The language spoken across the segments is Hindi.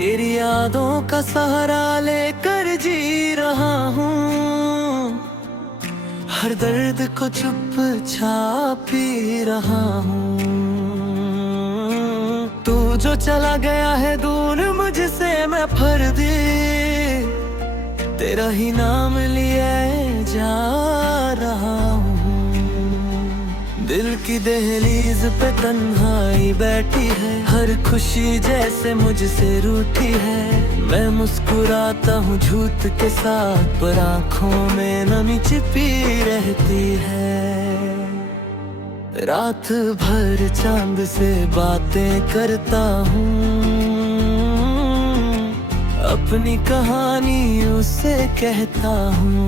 तेरी यादों का सहारा लेकर जी रहा हूँ, हर दर्द को चुपचाप पी रहा हूँ। तू जो चला गया है दूर मुझसे, मैं फर्जी तेरा ही नाम लिए जा रहा हूँ। दिल की दहलीज पे तन्हाई बैठी है, हर खुशी जैसे मुझसे रूठी है। मैं मुस्कुराता हूँ झूठ के साथ, पर आँखों में नमी छिपी रहती है। रात भर चांद से बातें करता हूँ, अपनी कहानी उसे कहता हूँ।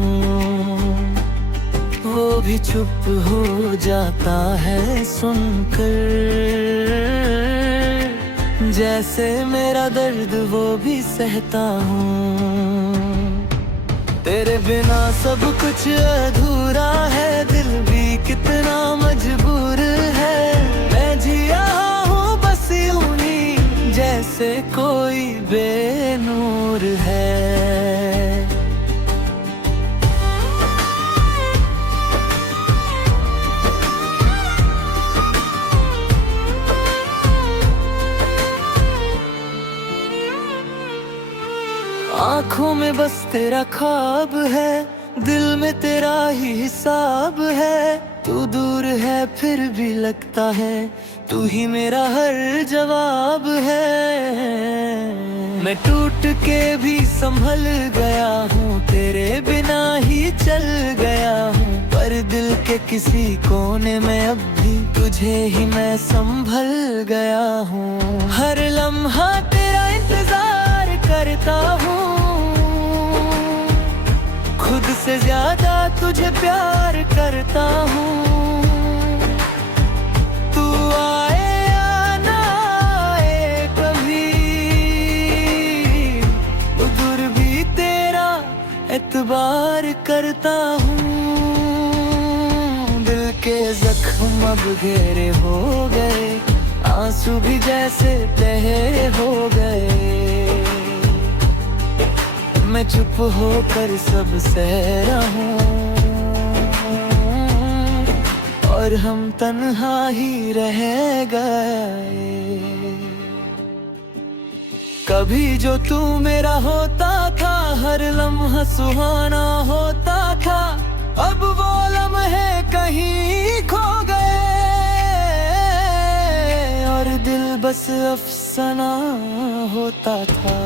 वो भी चुप हो जाता है सुनकर, जैसे मेरा दर्द वो भी सहता हूँ। तेरे बिना सब कुछ अधूरा है, दिल भी कितना मजबूर है। मैं जिया हूँ बस यूं ही, जैसे कोई बेनूर है। आँखों में बस तेरा ख्वाब है, दिल में तेरा ही हिसाब है। तू दूर है फिर भी लगता है, तू ही मेरा हर जवाब है। मैं टूट के भी संभल गया हूँ, तेरे बिना ही चल गया हूँ। पर दिल के किसी कोने में अब भी तुझे ही मैं संभल गया हूँ। हर लम्हा तेरा इंतजार करता हूँ, खुद से ज्यादा तुझे प्यार करता हूँ। तू आए या ना आए कभी, उधर भी तेरा एतबार करता हूँ। दिल के जख्म अब गहरे हो गए, आंसू भी जैसे तहे हो गए। मैं चुप होकर सब सह रहा हूँ, और हम तन्हा ही रह गए। कभी जो तू मेरा होता था, हर लम्हा सुहाना होता था। अब वो लम्हे कहीं खो गए, और दिल बस अफसाना होता था।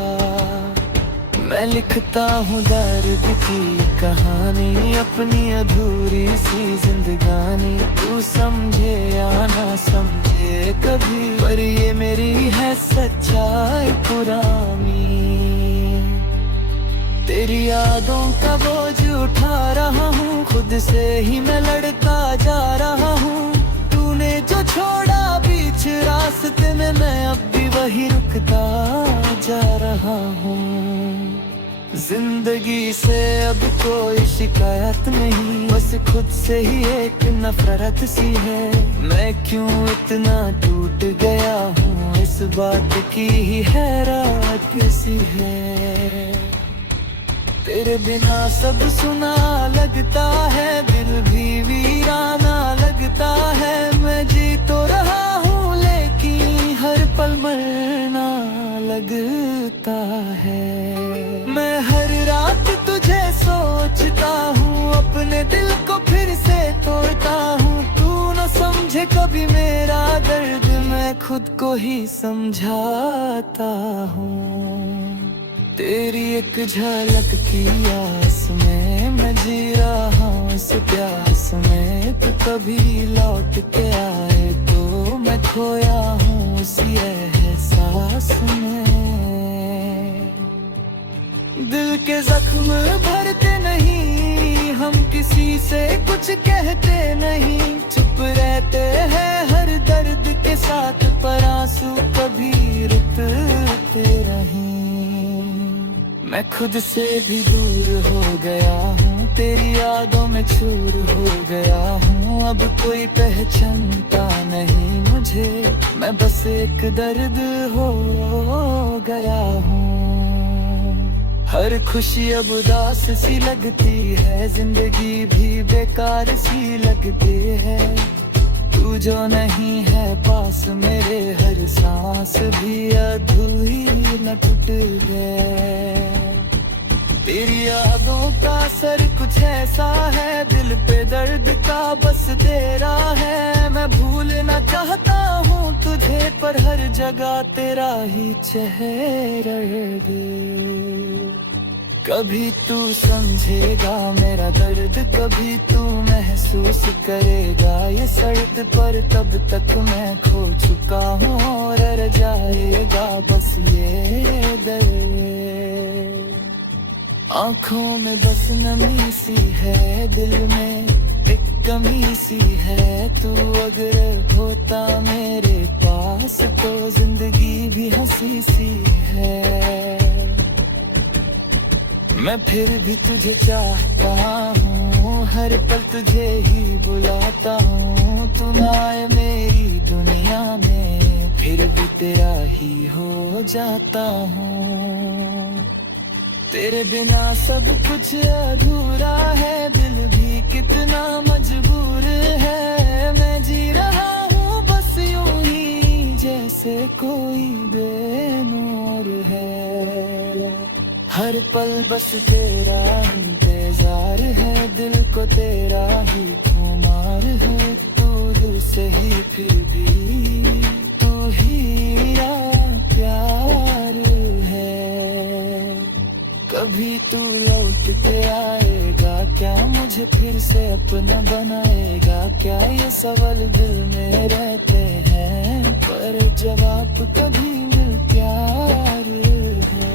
मैं लिखता हूँ दर्द की कहानी, अपनी अधूरी सी जिंदगानी। तू समझे या ना समझे कभी, पर ये मेरी है सच्चाई पुरानी। तेरी यादों का बोझ उठा रहा हूँ, खुद से ही मैं लड़ता जा रहा हूँ। तूने जो छोड़ा बीच रास्ते में, मैं अब भी वही रुकता जा रहा हूँ। जिंदगी से अब कोई शिकायत नहीं, बस खुद से ही एक नफरत सी है। मैं क्यों इतना टूट गया हूँ, इस बात की ही हैरत सी है। तेरे बिना सब सुना लगता है, दिल भी वीराना लगता है। मैं जी तो रहा हूँ लेकिन हर पल मरना लगता है। मैं हर रात तुझे सोचता हूँ, अपने दिल को फिर से तोड़ता हूँ। तू न समझे कभी मेरा दर्द, मैं खुद को ही समझाता हूँ। तेरी एक झलक की आस में मैं जी रहा हूँ, इस प्यास में। तू कभी लौट के आए तो मैं खोया हूँ उसी एहसास में। दिल के जख्म भरते नहीं, हम किसी से कुछ कहते नहीं। चुप रहते हैं हर दर्द के साथ, पर आंसू कभी रुकते नहीं। मैं खुद से भी दूर हो गया हूँ, तेरी यादों में चूर हो गया हूँ, अब कोई पहचानता नहीं मुझे, मैं बस एक दर्द हो गया हूँ। हर खुशी अब उदास सी लगती है, जिंदगी भी बेकार सी लगती है। तू जो नहीं है पास मेरे, हर सांस भी अधूरी न टूट गए। तेरी यादों का असर कुछ ऐसा है, दिल पे दर्द का बस तेरा है। मैं भूलना चाहता हूँ तुझे, पर हर जगह तेरा ही चेहरा है। कभी तू समझेगा मेरा दर्द, कभी तू महसूस करेगा ये सर्द, पर तब तक मैं खो चुका हूँ और रह जाएगा बस ये दर्द। आँखों में बस नमी सी है, दिल में एक कमी सी है। तू अगर होता मेरे पास तो जिंदगी भी हंसी सी है। मैं फिर भी तुझे चाहता हूँ, हर पल तुझे ही बुलाता हूँ। तू ना आए मेरी दुनिया में, फिर भी तेरा ही हो जाता हूँ। तेरे बिना सब कुछ अधूरा है, दिल भी कितना मजबूर है। मैं जी रहा हूँ बस यूं ही, जैसे कोई बेनूर है। हर पल बस तेरा इंतजार है, दिल को तेरा ही खुमार है। तू दिल से ही फिर भी तू ही मेरा प्यार है। कभी तू लौट के आएगा क्या, मुझे फिर से अपना बनाएगा क्या, ये सवाल दिल में रहते हैं, पर जवाब कभी मिल प्यार है।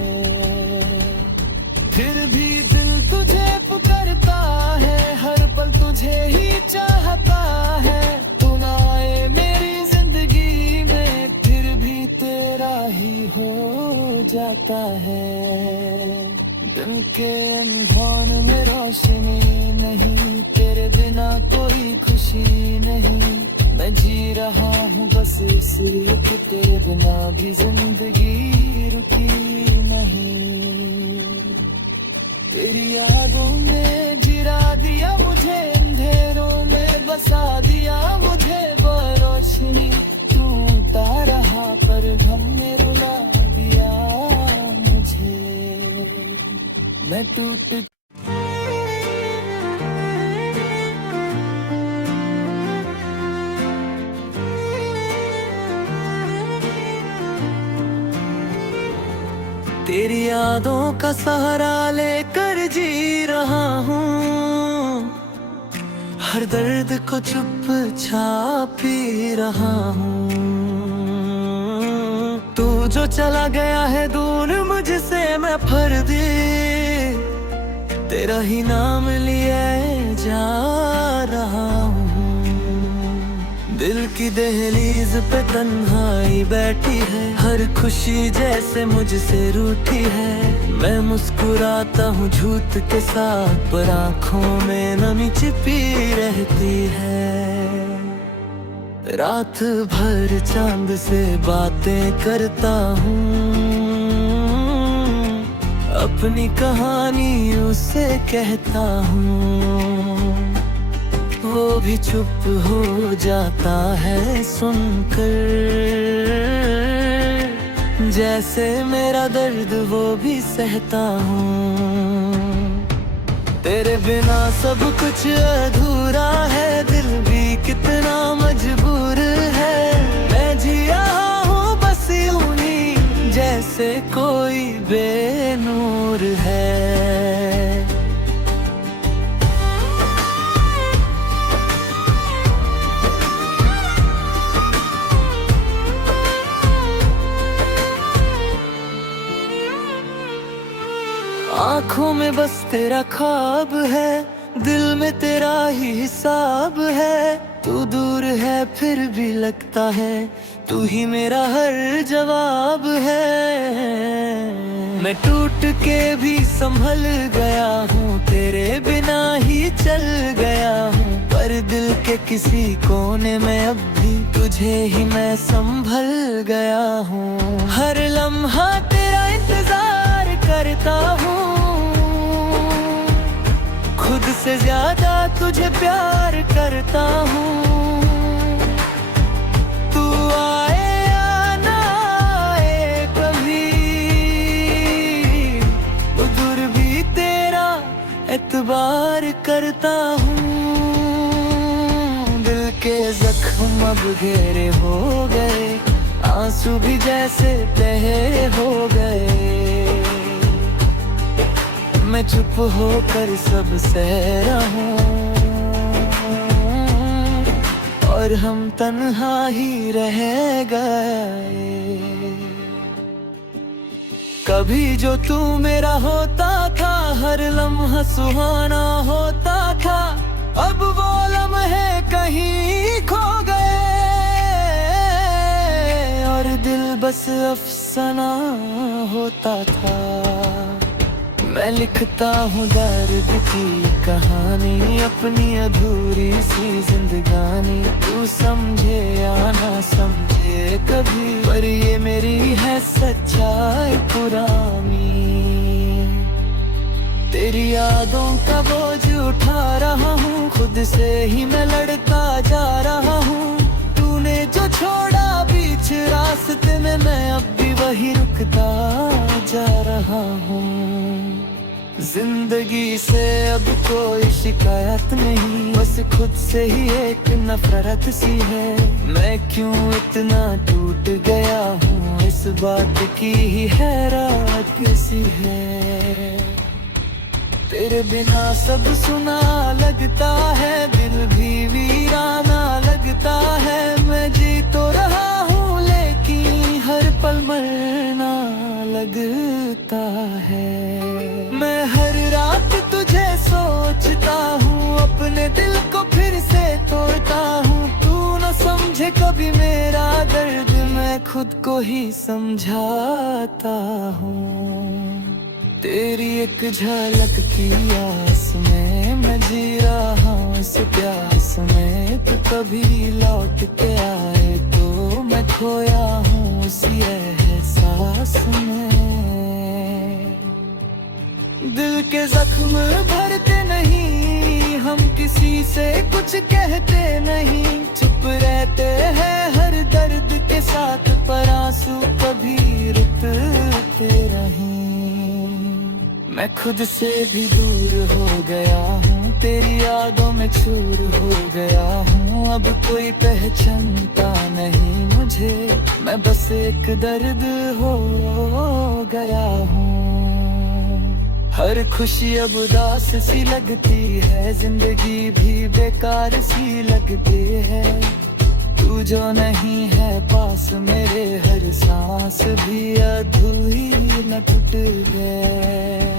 फिर भी दिल तुझे पुकारता है, हर पल तुझे ही चाहता है। तू ना आए मेरी जिंदगी में, फिर भी तेरा ही हो जाता है। दिन के अंधेर में रोशनी नहीं, तेरे बिना कोई खुशी नहीं। मैं जी रहा हूँ बस इसलिए कि तेरे बिना भी जिंदगी रुकी नहीं। तेरी यादों ने गिरा दिया मुझे, अंधेरों में बसा दिया मुझे रोशनी। टूटा रहा पर गम ने रुला दिया मुझे, मैं टूट। तेरी यादों का सहारा लेकर जी रहा हूँ, हर दर्द को चुपचाप पी रहा हूँ। तू जो चला गया है दूर मुझसे, मैं फर्जी तेरा ही नाम लिए जा रहा हूँ। दिल की दहलीज पे तन्हाई बैठी है, हर खुशी जैसे मुझसे रूठी है। मैं मुस्कुराता हूँ झूठ के साथ, पर आँखों में नमी छिपी रहती है। रात भर चांद से बातें करता हूँ, अपनी कहानी उसे कहता हूँ। वो भी चुप हो जाता है सुनकर, जैसे मेरा दर्द वो भी सहता हूँ। तेरे बिना सब कुछ अधूरा है, दिल भी कितना मजबूर है। मैं जी रहा हूँ बस यूं ही, जैसे कोई बेनूर है। आँखों में बस तेरा ख्वाब है, दिल में तेरा ही हिसाब है। तू दूर है फिर भी लगता है, तू ही मेरा हर जवाब है। मैं टूट के भी संभल गया हूँ, तेरे बिना के किसी कोने में अब भी तुझे ही मैं संभल गया हूँ। हर लम्हा तेरा इंतजार करता हूँ, खुद से ज्यादा तुझे प्यार करता हूँ। तू आए या ना आए कभी, उधर भी तेरा एतबार करता हूँ। दिल के जख्म अब गहरे हो गए, आंसू भी जैसे तहे हो गए। मैं चुप होकर सब सह रहा हूँ, और हम तन्हा ही रह गए। कभी जो तू मेरा होता था, हर लम्हा सुहाना होता था, अब वो लम्हे कहीं खो गए। और दिल बस अफसाना होता था। मैं लिखता हूँ दर्द की कहानी, अपनी अधूरी सी जिंदगानी। तू समझे या ना समझे कभी, पर ये मेरी है सच्चाई पुरानी। तेरी यादों का बोझ उठा रहा हूँ, खुद से ही मैं लड़ता जा रहा हूँ। तूने जो छोड़ा बीच रास्ते में, मैं अब भी वही रुकता जा रहा हूँ। जिंदगी से अब कोई शिकायत नहीं, बस खुद से ही एक नफरत सी है। मैं क्यों इतना टूट गया हूँ, इस बात की ही हैरत सी है। तेरे बिना सब सुना लगता है, दिल भी वीराना लगता है। मैं जी तो रहा हूँ लेकिन हर पल मरना लगता है। मैं हर रात तुझे सोचता हूँ, अपने दिल को फिर से तोड़ता हूँ। तू न समझे कभी मेरा दर्द, मैं खुद को ही समझाता हूँ। तेरी एक झलक की आस में मैं जी रहा हूँ इस प्यास में। तू कभी लौट के आए तो मैं खोया हूँ उसी एहसास में। दिल के जख्म भरते नहीं, हम किसी से कुछ कहते नहीं। चुप रहते हैं हर दर्द के साथ, पर आंसू कभी रुकते नहीं। मैं खुद से भी दूर हो गया हूँ, तेरी यादों में चूर हो गया हूँ। अब कोई पहचानता नहीं मुझे, मैं बस एक दर्द हो गया हूँ। हर खुशी अब उदास सी लगती है, जिंदगी भी बेकार सी लगती है। तू जो नहीं है पास मेरे, हर सांस भी अधूरी न टूट गए।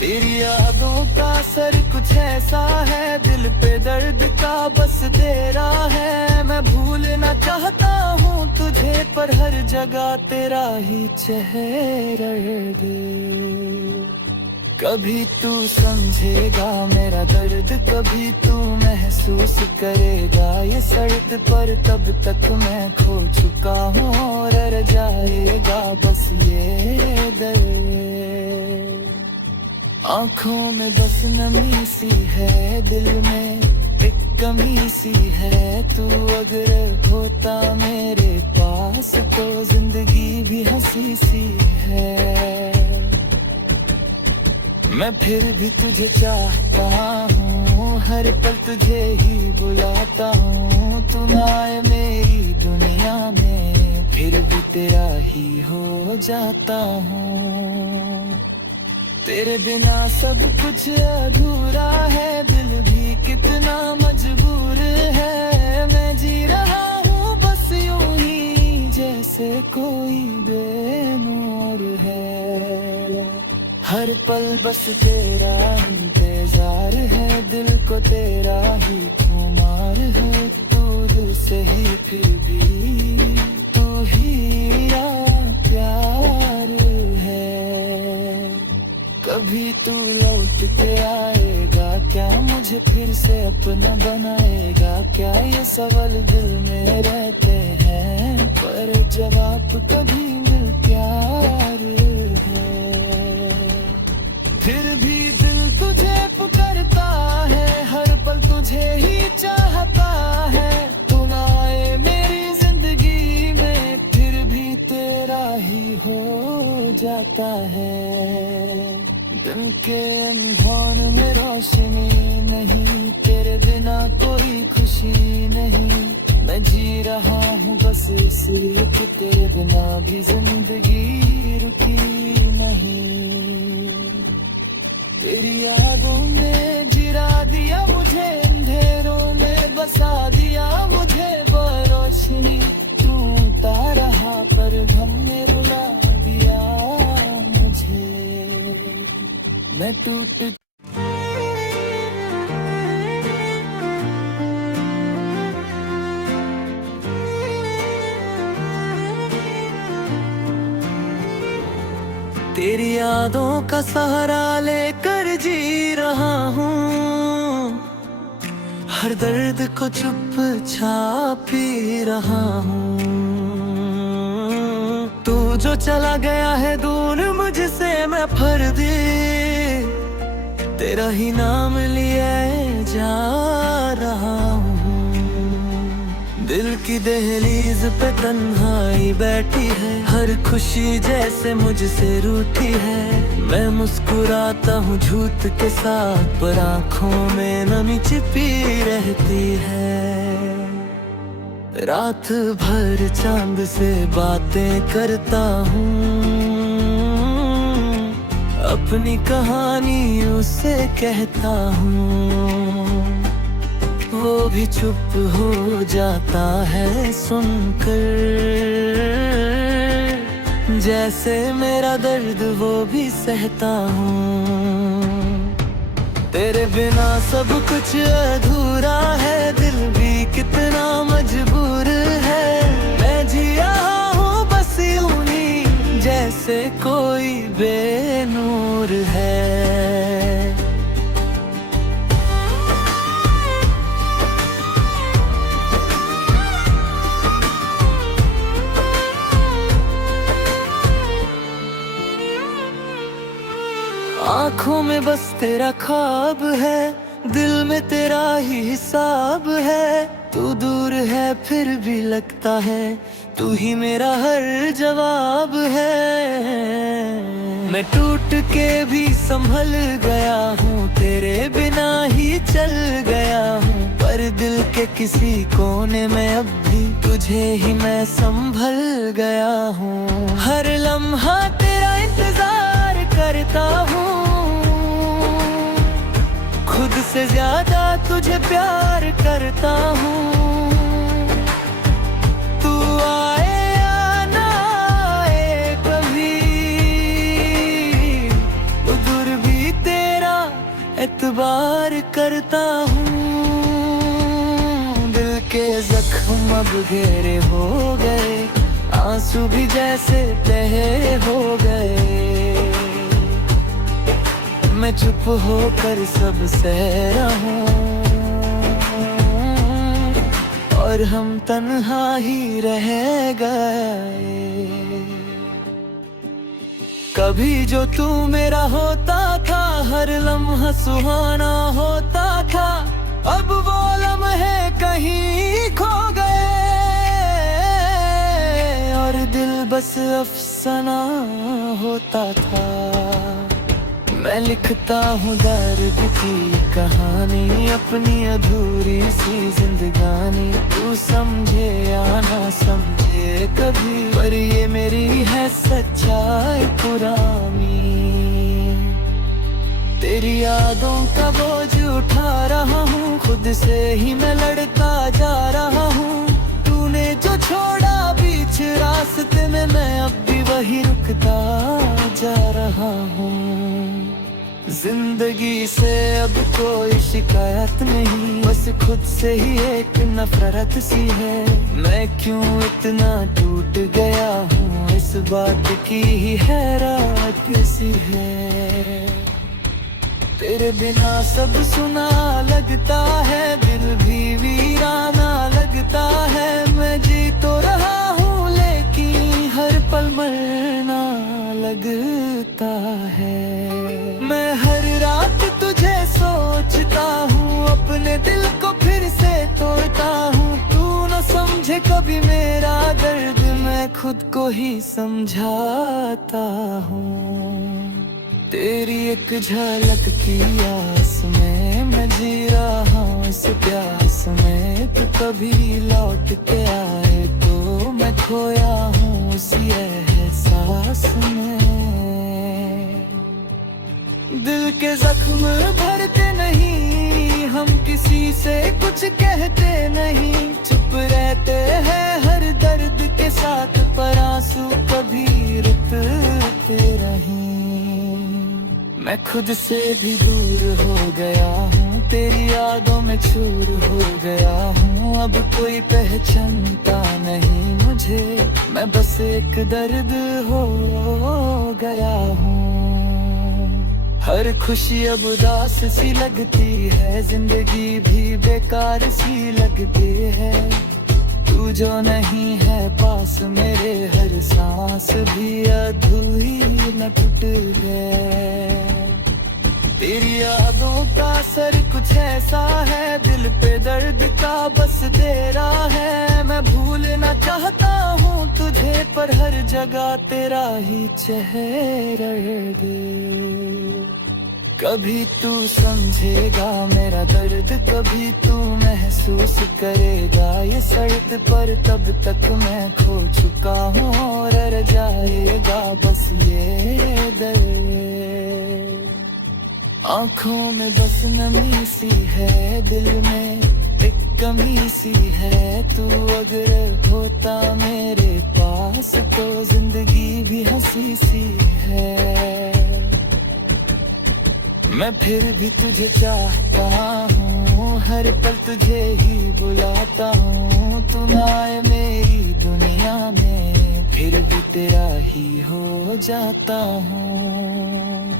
तेरी यादों का असर कुछ ऐसा है, दिल पे दर्द का बस दे रहा है। मैं भूलना चाहता हूँ तुझे, पर हर जगह तेरा ही चेहरा दे। कभी तू समझेगा मेरा दर्द, कभी तू महसूस करेगा ये सड़क पर। तब तक मैं खो चुका हूँ और रह जाएगा बस ये दर्द। आँखों में बस नमी सी है, दिल में एक कमी सी है। तू अगर होता मेरे पास तो जिंदगी भी हंसी सी है। मैं फिर भी तुझे चाहता हूँ, हर पल तुझे ही बुलाता हूँ। तू ना आए मेरी दुनिया में, फिर भी तेरा ही हो जाता हूँ। तेरे बिना सब कुछ अधूरा है, दिल भी कितना मजबूर है। मैं जी रहा हूँ बस यूं ही, जैसे कोई बेनूर है। हर पल बस तेरा इंतजार है, दिल को तेरा ही खुमार है। तू दिल से ही फिर भी तू ही या प्यार है। कभी तू लौट के आएगा क्या मुझे मुझे फिर से अपना बनाएगा क्या, ये सवाल दिल में रहते हैं, पर जवाब कभी मिल प्यार है। फिर भी दिल तुझे पुकारता है, हर पल तुझे ही चाहता है। तू ना आए मेरी जिंदगी में, फिर भी तेरा ही हो जाता है। दिन के अंधेर में रोशनी नहीं, तेरे बिना कोई खुशी नहीं। मैं जी रहा हूँ बस इसलिए कि तेरे बिना भी जिंदगी रुकी नहीं। तेरी यादों ने गिरा दिया मुझे, अंधेरों में बसा दिया मुझे रोशनी। टूटा रहा पर हमने रुला दिया मुझे, मैं टूट। तेरी यादों का सहारा लेकर जी रहा हूँ, हर दर्द को चुपचाप पी रहा हूँ। तू जो चला गया है दूर मुझसे, मैं फर्जी तेरा ही नाम लिए जा रहा हूँ। दिल की दहलीज पे तन्हाई बैठी है, हर खुशी जैसे मुझसे रूठी है। मैं मुस्कुराता हूँ झूठ के साथ, पर आँखों में नमी छिपी रहती है। रात भर चांद से बातें करता हूँ, अपनी कहानी उसे कहता हूँ। वो भी चुप हो जाता है सुनकर, जैसे मेरा दर्द वो भी सहता हूँ। तेरे बिना सब कुछ अधूरा है, दिल भी कितना मजबूर है। मैं जिया हूँ बस यूं ही, जैसे कोई बेनूर है। आँखों में बस तेरा ख्वाब है, दिल में तेरा ही हिसाब है। तू दूर है फिर भी लगता है, तू ही मेरा हर जवाब है। मैं टूट के भी संभल गया हूँ, तेरे बिना ही चल गया हूँ। पर दिल के किसी कोने में अब भी तुझे ही मैं संभल गया हूँ। हर लम्हा तेरा इंतजार करता हूँ, खुद से ज्यादा तुझे प्यार करता हूँ। तू आए या ना आए कभी, उधर भी तेरा एतबार करता हूँ। दिल के जख्म अब गहरे हो गए, आंसू भी जैसे तहे हो गए। मैं चुप होकर सब सह रहा हूँ, और हम तन्हा ही रह गए। कभी जो तू मेरा होता था, हर लम्हा सुहाना होता था। अब वो लम्हे कहीं खो गए, और दिल बस अफसाना होता था। मैं लिखता हूँ दर्द की कहानी, अपनी अधूरी सी जिंदगानी। तू समझे या ना समझे कभी, पर ये मेरी है सच्चाई पुरानी। तेरी यादों का बोझ उठा रहा हूँ, खुद से ही मैं लड़ता जा रहा हूँ। तूने जो छोड़ा बीच रास्ते में, मैं अब भी वही रुकता जा रहा हूँ। जिंदगी से अब कोई शिकायत नहीं, बस खुद से ही एक नफरत सी है। मैं क्यों इतना टूट गया हूँ, इस बात की ही हैरत सी है। तेरे बिना सब सुना लगता है, दिल भी वीराना लगता है। मैं जी तो रहा हूँ लेकिन हर पल मरना लगता है। मैं हर रात तुझे सोचता हूँ, अपने दिल को फिर से तोड़ता हूँ। तू न समझे कभी मेरा दर्द, मैं खुद को ही समझाता हूँ। तेरी एक झलक की आस में मैं जी रहा हूँ इस प्यास में। तू कभी लौट के आए तो मैं खोया हूँ उसी एहसास में। दिल के जख्म भरते नहीं हम, किसी से कुछ कहते नहीं। चुप रहते हैं हर दर्द के साथ, पर आंसू कभी रुकते नहीं। मैं खुद से भी दूर हो गया हूँ, तेरी यादों में चूर हो गया हूँ। अब कोई पहचानता नहीं मुझे, मैं बस एक दर्द हो गया हूँ। हर खुशी अब उदास सी लगती है, जिंदगी भी बेकार सी लगती है। तू जो नहीं है पास मेरे, हर सांस भी अधूरी न टूट गए। तेरी यादों का असर कुछ ऐसा है, दिल पे दर्द का बस दे रहा है। मैं भूलना चाहता हूँ तुझे, पर हर जगह तेरा ही चेहरा दे। कभी तू समझेगा मेरा दर्द, कभी तू महसूस करेगा ये सर्द। पर तब तक मैं खो चुका हूँ और रह जाएगा बस ये दर्द। आँखों में बस नमी सी है, दिल में एक कमी सी है। तू अगर होता मेरे पास तो जिंदगी भी हंसी सी है। मैं फिर भी तुझे चाहता हूँ, हर पल तुझे ही बुलाता हूँ। तू ना आए मेरी दुनिया में, फिर भी तेरा ही हो जाता हूँ।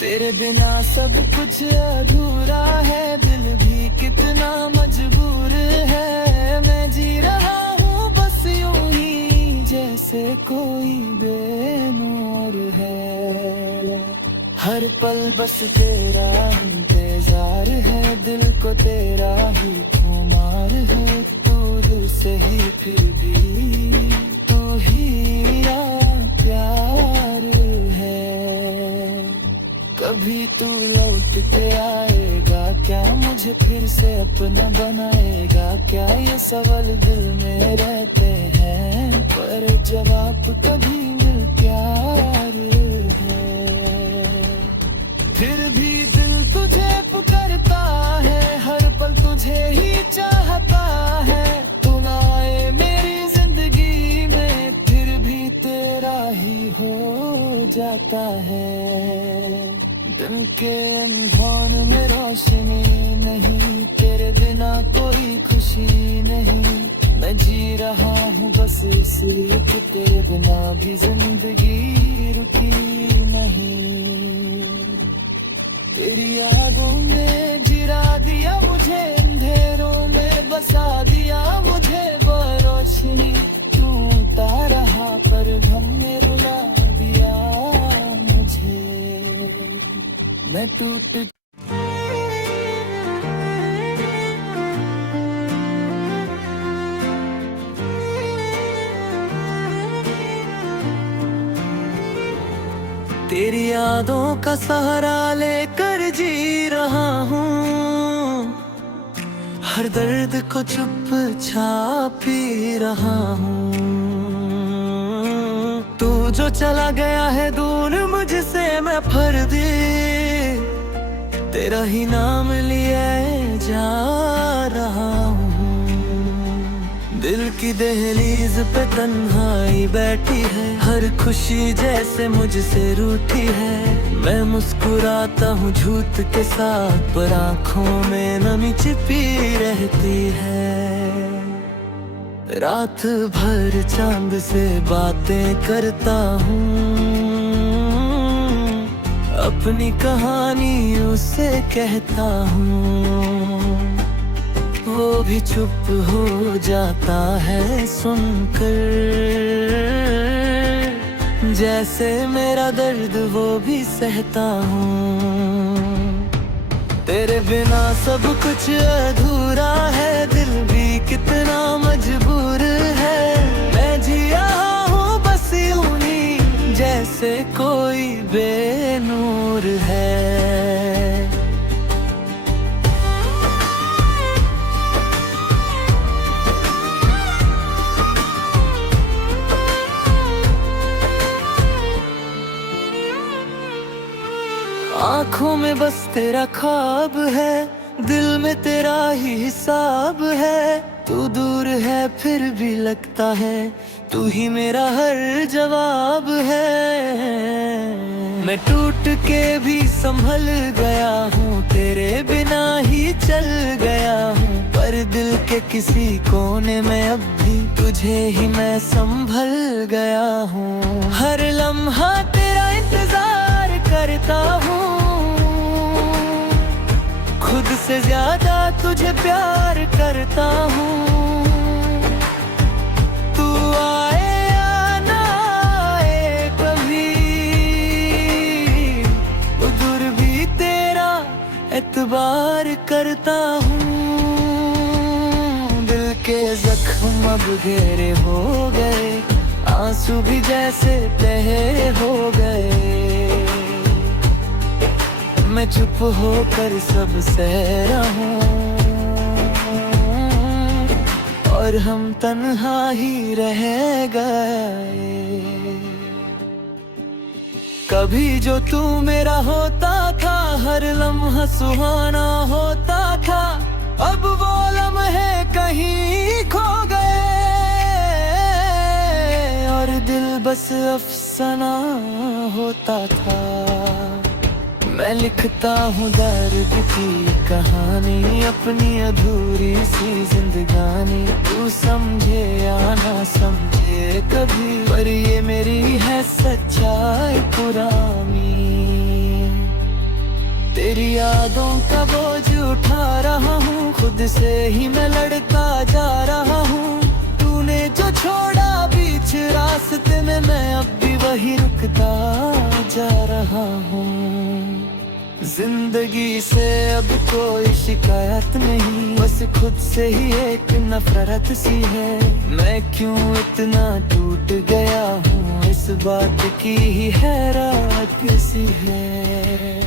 तेरे बिना सब कुछ अधूरा है, दिल भी कितना मजबूर है। मैं जी रहा हूँ बस यूं ही, जैसे कोई बेनूर है। हर पल बस तेरा इंतजार है, दिल को तेरा ही खुमार है। दूर से ही फिर भी तू ही मेरा प्यार है। कभी तू लौट के आएगा क्या, मुझे फिर से अपना बनाएगा क्या? ये सवाल दिल में रहते हैं, पर जवाब कभी मिल प्यार है। फिर भी दिल तुझे पुकारता है, हर पल तुझे ही चाहता है। तू ना आए मेरी जिंदगी में, फिर भी तेरा ही हो जाता है। दिल के अंधेर में रोशनी नहीं, तेरे बिना कोई खुशी नहीं। मैं जी रहा हूँ बस इसलिए कि तेरे बिना भी जिंदगी रुकी नहीं। तेरी यादों ने गिरा दिया मुझे, अंधेरों में बसा दिया मुझे। वो रोशनी टूटा रहा पर हमने रुला दिया मुझे। मैं टूट तेरी यादों का सहारा लेकर जी रहा हूँ, हर दर्द को चुपचाप पी रहा हूँ। तू जो चला गया है दूर मुझसे, मैं फर्जी तेरा ही नाम लिए जा रहा हूँ। दिल की दहलीज पे तन्हाई बैठी है, हर खुशी जैसे मुझसे रूठी है। मैं मुस्कुराता हूँ झूठ के साथ, पर आँखों में नमी छिपी रहती है। रात भर चांद से बातें करता हूँ, अपनी कहानी उसे कहता हूँ, वो भी चुप हो जाता है सुनकर। जैसे मेरा दर्द वो भी सहता हूँ। तेरे बिना सब कुछ अधूरा है, दिल भी कितना मजबूर है। मैं जिया हूँ बस यूं ही, जैसे कोई बेनूर है। आँखों में बस तेरा ख्वाब है, दिल में तेरा ही हिसाब है। तू दूर है फिर भी लगता है, तू ही मेरा हर जवाब है। मैं टूट के भी संभल गया हूँ, तेरे बिना ही चल गया हूँ। पर दिल के किसी कोने में अब भी तुझे ही मैं संभल गया हूँ। हर लम्हा तेरा इंतजार करता हूँ, खुद से ज्यादा तुझे प्यार करता हूँ। तू आए या ना आए कभी, उधर भी तेरा एतबार करता हूँ। दिल के जख्म अब गहरे हो गए, आंसू भी जैसे तहे हो गए। मैं चुप होकर सब सह रहा हूँ, और हम तन्हा ही रह गए। कभी जो तू मेरा होता था, हर लम्हा सुहाना होता था। अब वो लम्हे कहीं खो गए, और दिल बस अफसाना होता था। मैं लिखता हूँ दर्द की कहानी, अपनी अधूरी सी जिंदगानी। तू समझे या ना समझे कभी, पर ये मेरी है सच्चाई पुरानी। तेरी यादों का बोझ उठा रहा हूँ, खुद से ही मैं लड़ता जा रहा हूँ। तूने जो छोड़ा बीच रास्ते में, मैं अब भी वही रुकता जा रहा हूँ। जिंदगी से अब कोई शिकायत नहीं, बस खुद से ही एक नफरत सी है। मैं क्यों इतना टूट गया हूँ, इस बात की ही हैरत सी है।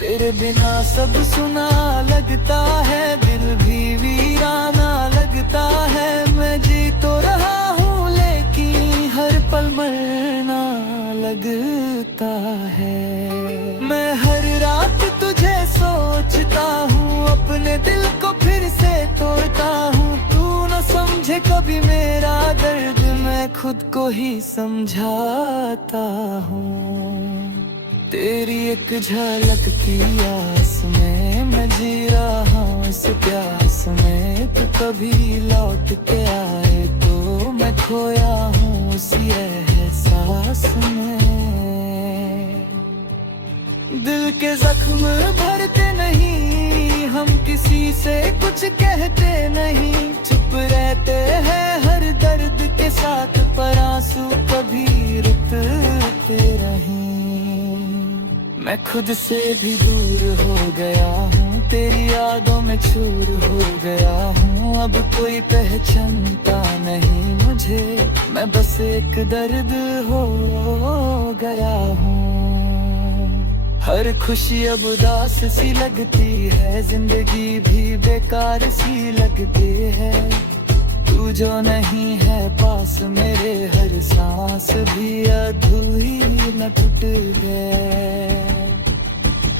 तेरे बिना सब सुना लगता है, दिल भी वीराना लगता है। मैं जी तो रहा हूँ लेकिन हर पल मरना लगता है। मैं हर रात तुझे सोचता हूँ, अपने दिल को फिर से तोड़ता हूँ। तू न समझे कभी मेरा दर्द, मैं खुद को ही समझाता हूँ। तेरी एक झलक की आस में मैं जी रहा हूँ इस प्यास में। तू कभी लौट के आए तो मैं खोया हूँ उसी एहसास में। दिल के जख्म भरते नहीं, हम किसी से कुछ कहते नहीं। चुप रहते हैं हर दर्द के साथ, पर आंसू कभी रुकते नहीं। मैं खुद से भी दूर हो गया हूँ, तेरी यादों में चूर हो गया हूँ। अब कोई पहचानता नहीं मुझे, मैं बस एक दर्द हो गया हूँ। हर खुशी अब उदास सी लगती है, जिंदगी भी बेकार सी लगती है। तू जो नहीं है पास मेरे, हर सांस भी अधूरी न टूट गए।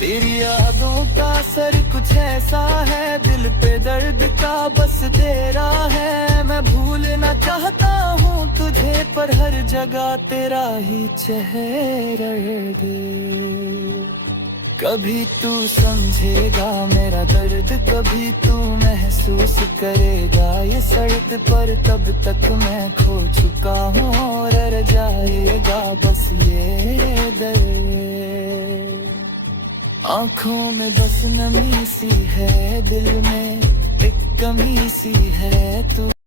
तेरी यादों का असर कुछ ऐसा है, दिल पे दर्द का बस दे रहा है। मैं भूलना चाहता हूँ तुझे, पर हर जगह तेरा ही चेहरा। कभी तू समझेगा मेरा दर्द, कभी तू महसूस करेगा ये सड़क पर। तब तक मैं खो चुका हूँ और रह जाएगा बस ये दर्द। आंखों में बस नमी सी है, दिल में एक कमी सी है तू।